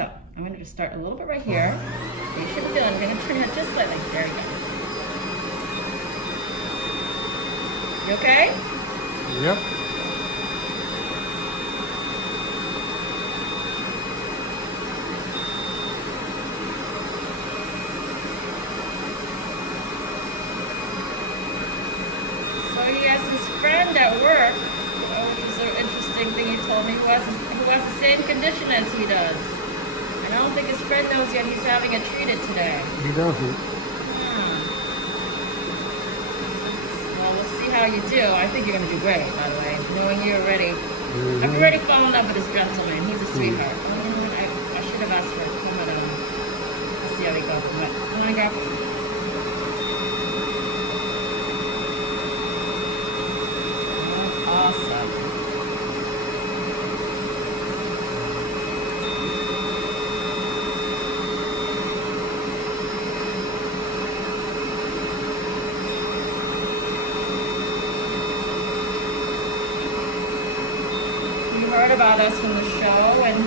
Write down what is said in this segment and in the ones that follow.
So I'm going to just start a little bit right here. You should feel it. I'm going to turn it just slightly. There you go. You okay? Yep. So he has his friend at work. Oh, this is an interesting thing he told me, who has the same condition as he does. And I don't think his friend knows yet he's having it treated today. He doesn't. Well, we'll see how you do. I think you're going to do great, by the way. Knowing you already. I've already fallen in love with this gentleman. He's a sweetheart. Oh, you know what? I should have asked for a comment on him. Let's see how he goes. Come on, go. Awesome. He heard about us from the show, and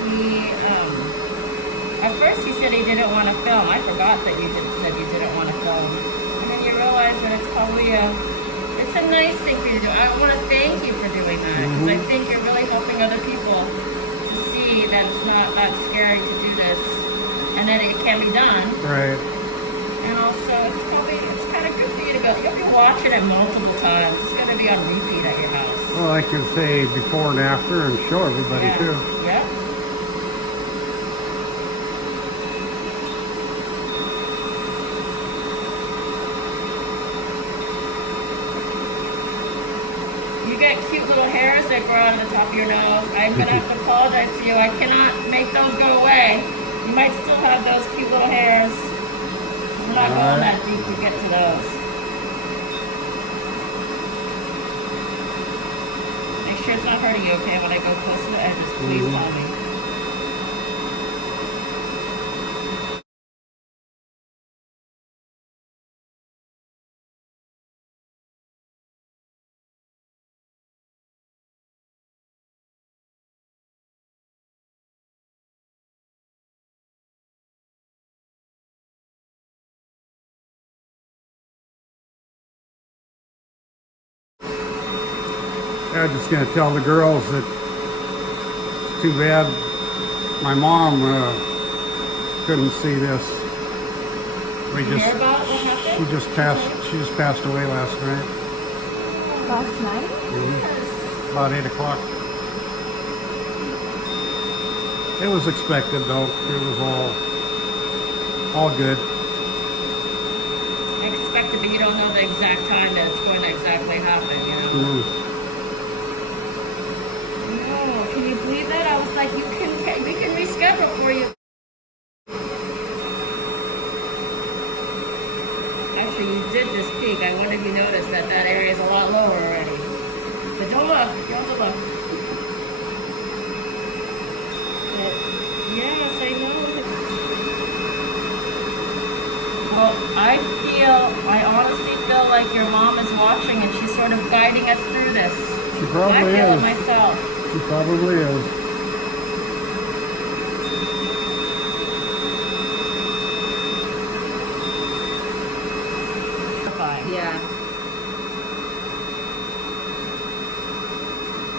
at first he said he didn't want to film. I forgot that you said you didn't want to film. And then you realize that it's probably it's a nice thing for you to do. I want to thank you for doing that, because I think you're really helping other people to see that it's not that scary to do this, and that it can be done. Right. And also, it's kind of good for you to go. You'll be watching it multiple times. It's going to be on repeat at your house. Well, I can say before and after and show everybody too. Yeah. You get cute little hairs that grow out of the top of your nose. I'm going to have to apologize to you. I cannot make those go away. You might still have those cute little hairs. We're not going that deep to get to those. Make sure it's not hurting you, okay? When I go close to the edges, please tell me. I'm just going to tell the girls that it's too bad my mom couldn't see this. Hear about what happened? She just passed away last night. Last night? About 8 o'clock. It was expected though. It was all good. Expected, but you don't know the exact time that it's going to exactly happen, you know? No, can you believe that? I was like, we can reschedule for you. Actually, you did just peak. I wonder if you noticed that area is a lot lower already. But don't look. Don't look. But, yes, I know. Well, I honestly feel like your mom is watching and she's sort of guiding us through this. She probably I feel is. it myself. She probably is. Yeah.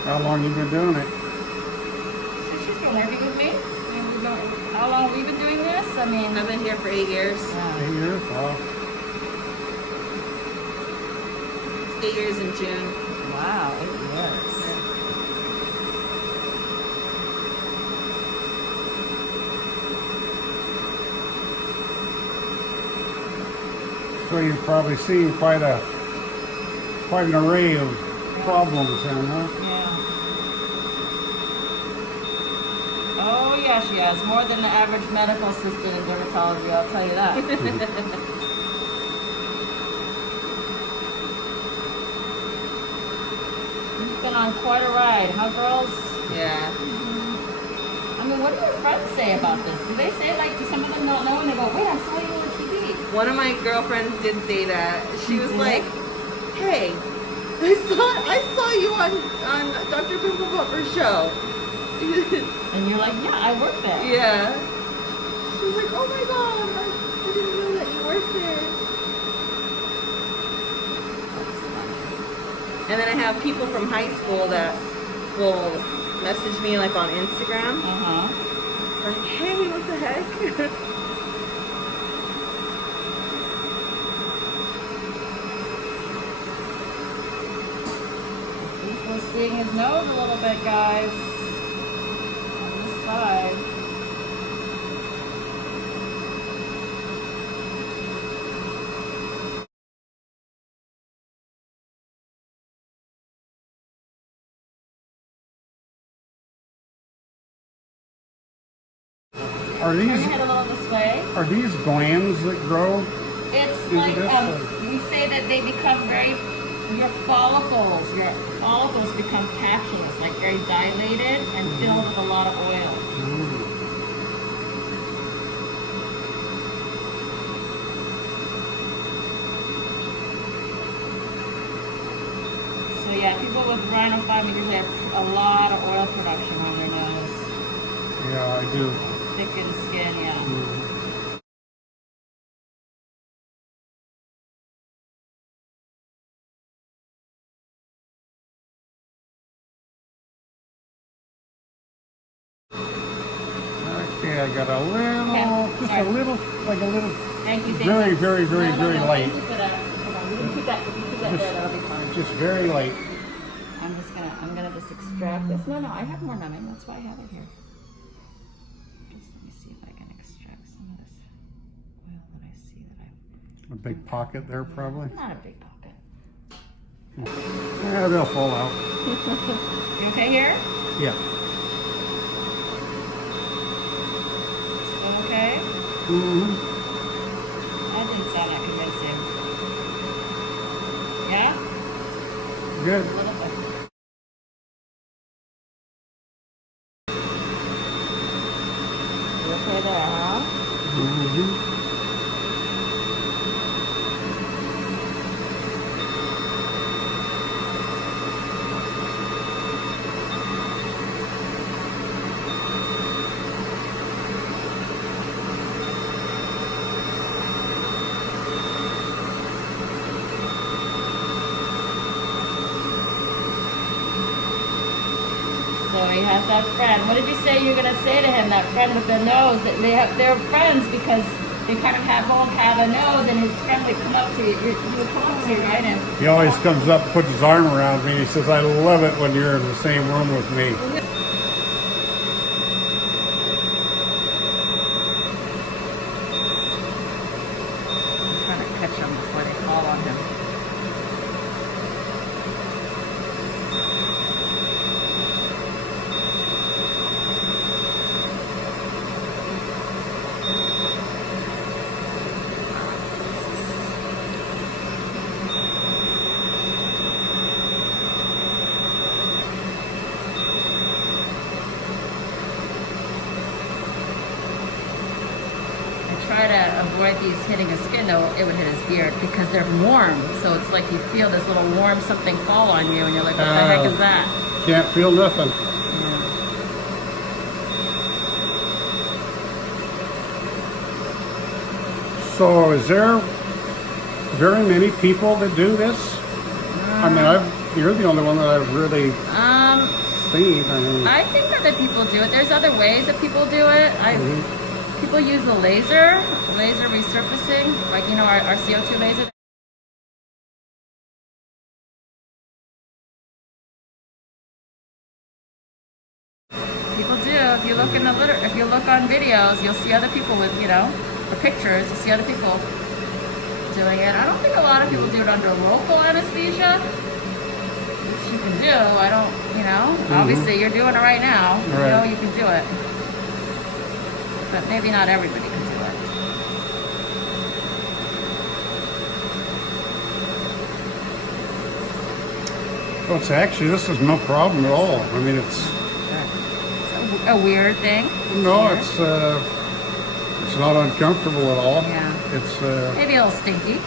How long you been doing it? So she's been working with me. How long have we been doing this? I mean, I've been here for 8 years. 8 years? Wow. 8 years in June. Wow, 8 years. So you've probably seen quite an array of problems then, huh? Yeah. Oh yeah, she has more than the average medical assistant in dermatology. I'll tell you that. You've been on quite a ride, huh, girls? Yeah. I mean, what do your friends say about this? Do they say, like, do some of them don't know and they go, wait, I saw you on TV? One of my girlfriends did say that. She was like, "Hey, I saw you on Dr. Pimple Popper's show." And you're like, yeah, I work there. Yeah. oh my god, I didn't know that you worked there. And then I have people from high school that will message me like on Instagram. Like, hey, what the heck? We're seeing his nose a little bit, guys. On this side. Are Turn your head a little this way. these glands that grow? It's Is like, this, we say that they become your follicles become patulous, like very dilated and filled with a lot of oil. So yeah, people with Rhinophyma usually have a lot of oil production on their nose. Yeah, I do. Thickened skin, yeah. Okay, I got a little, Thank you. very light. Thank you for that. Hold on, you can keep that there, that'll be fine. Just very light. I'm gonna just extract this. No, I have more numbing, that's why I have it here. Just let me see if I can extract some of this oil that I see that I'm... A big pocket there, probably. Not a big pocket. Yeah, they'll fall out. You okay here? Yeah. Still okay? That didn't sound that convincing. Yeah? Good. A little bit. You okay there, huh? So he has that friend. What did you say you were gonna say to him? That friend with the nose. That they're friends because they kind of both have a nose, and his friend would come up to you. He would come up to you, right? And He always comes up, puts his arm around me, and he says, "I love it when you're in the same room with me." I'm trying to catch them before they fall on him. Try to avoid these hitting his skin, though it would hit his beard because they're warm. So it's like you feel this little warm something fall on you, and you're like, what the heck is that? Can't feel nothing. So is there very many people that do this? I mean, you're the only one that I've really seen. I think other people do it. There's other ways that people do it. People use the laser resurfacing, like, you know, our CO2 laser. People do. If you look in the if you look on videos, you'll see other people with, you know, the pictures. You see other people doing it. I don't think a lot of people do it under local anesthesia, which you can do. I don't, you know. Obviously, you're doing it right now. You know you can do it, but maybe not everybody can do it. Well, it's actually, this is no problem at all. I mean, it's a weird thing. No, it's not uncomfortable at all. Yeah. It's maybe a little stinky.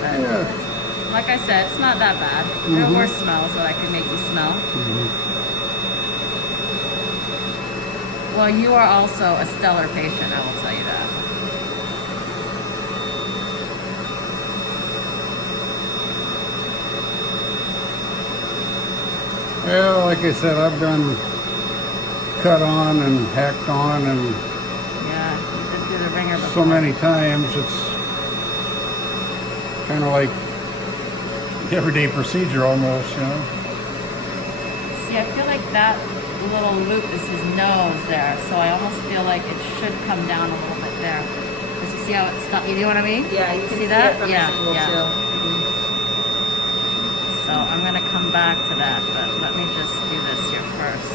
But yeah. Like I said, it's not that bad. There are worse smells that I can make you smell. Well, you are also a stellar patient, I will tell you that. Well, like I said, I've been cut on and hacked on and Yeah, you've been through the ringer before. so many times. It's kind of like everyday procedure almost, you know. See, I feel like that little loop is his nose there, so I almost feel like it should come down a little bit there. Because you see how it's stuck, you know what I mean? Yeah, you can see that? it from Yeah, this angle yeah. too. So I'm gonna come back to that, but let me just do this here first.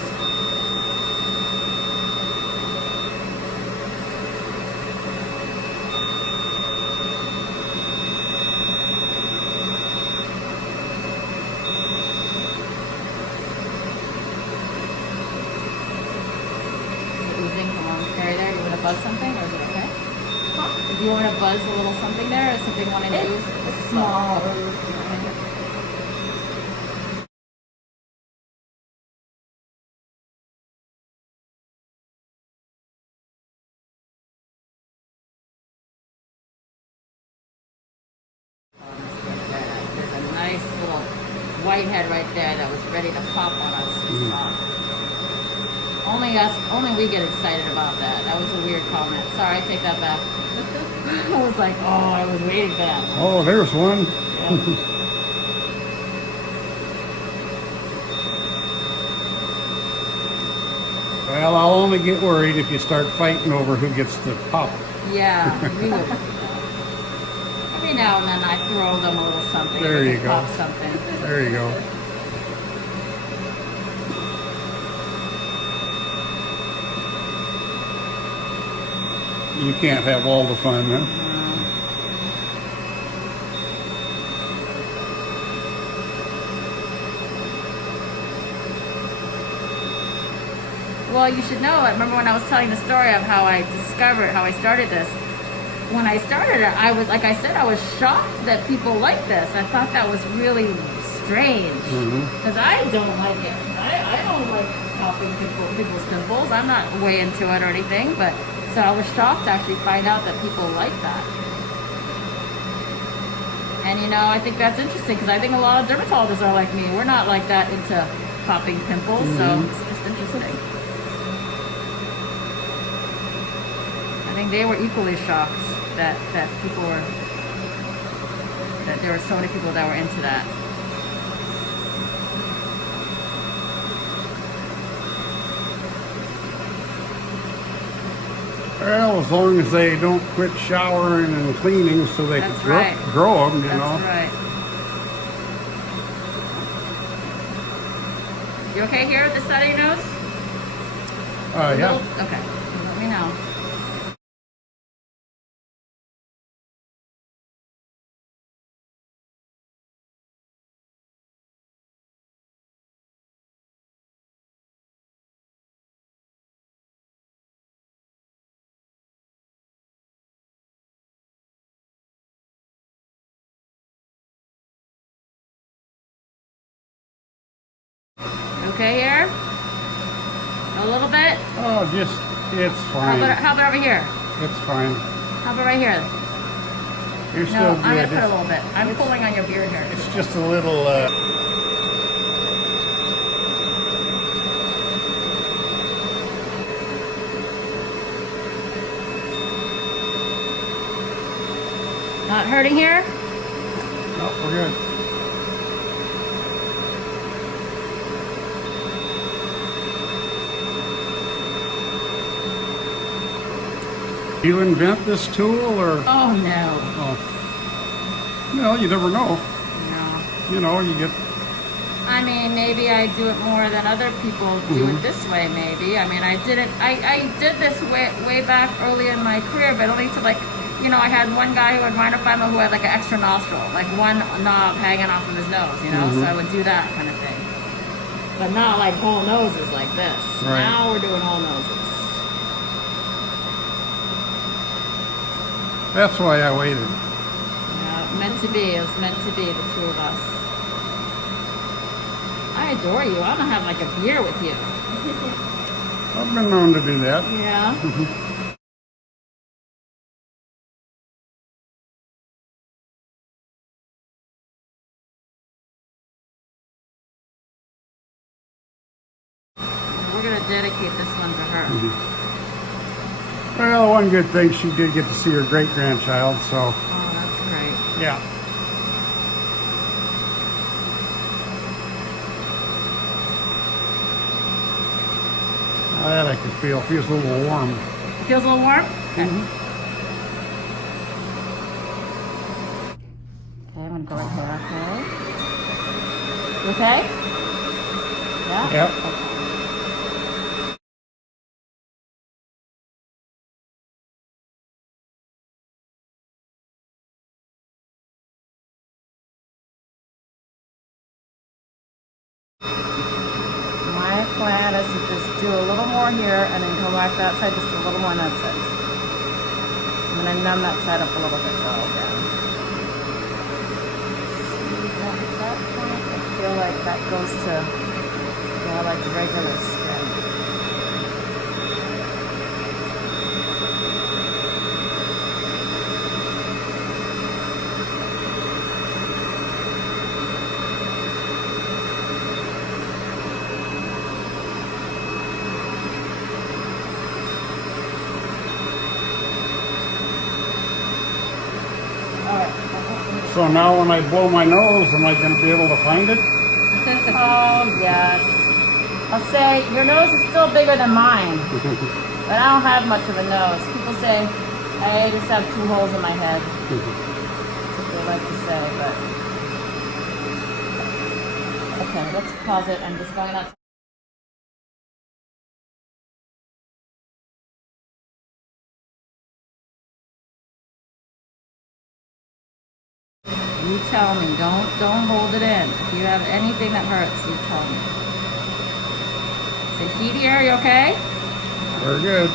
Buzz something, or is it okay? Huh? Do you want to buzz a little something there, or something you want to use? It's small. There's a nice little whitehead right there that was ready to pop on us. Only we get excited about that. That was a weird comment. Sorry, I take that back. I was like, oh, I was waiting for that. Oh, there's one. Yeah. Well, I'll only get worried if you start fighting over who gets to pop. Yeah, we would. Every now and then I throw them a little something. There you go. Pop something. There you go. You can't have all the fun, huh? Well, you should know, I remember when I was telling the story of how I started this. When I started it, I was, like I said, I was shocked that people like this. I thought that was really strange. Because I don't like it. I don't like popping people's pimples. I'm not way into it or anything, but so I was shocked to actually find out that people like that. And you know, I think that's interesting because I think a lot of dermatologists are like me. We're not like that into popping pimples, so it's just interesting. I think they were equally shocked that people were, that there were so many people that were into that. Well, as long as they don't quit showering and cleaning so they That's can right. grow them, you know. That's right. You okay here at the side of your nose? Yeah. Okay. Let me know. Okay here? A little bit? Oh, it's fine. How about over here? It's fine. How about right here? You're No, still I'm good. gonna put a little bit. I'm pulling on your beard here. It's just a little, Not hurting here? No, we're good. You invent this tool, or? Oh no. Oh. Well, you never know. No. You know, you get. I mean, maybe I do it more than other people do it this way, maybe. I mean, I did this way back early in my career, but only to like, you know, I had one guy who had Rhinophyma who had like an extra nostril, like one knob hanging off of his nose, you know, so I would do that kind of thing. But not like whole noses like this. Right. Now we're doing whole noses. That's why I waited. Yeah, meant to be. It was meant to be, the two of us. I adore you. I want to have like a beer with you. I've been known to do that. Yeah. dedicate this one to her. Well, one good thing, she did get to see her great-grandchild, so, Oh, that's great. yeah. That I can feel. Feels a little warm. It feels a little warm? Okay. Okay, I'm gonna go right here, okay? You okay? Yeah? Yep. Okay. My plan is to just do a little more here and then come back that side, just a little more, and that's it. I'm gonna numb that side up a little bit though again. See that point? I feel like that goes to more like regular skin. So now when I blow my nose, am I going to be able to find it? Oh, yes. I'll say, your nose is still bigger than mine, but I don't have much of a nose. People say, I just have 2 holes in my head. That's what they like to say, but... Okay, let's pause it. I'm just going outside. You tell me. Don't hold it in. If you have anything that hurts, you tell me. Say, Petey, are you okay? Very good.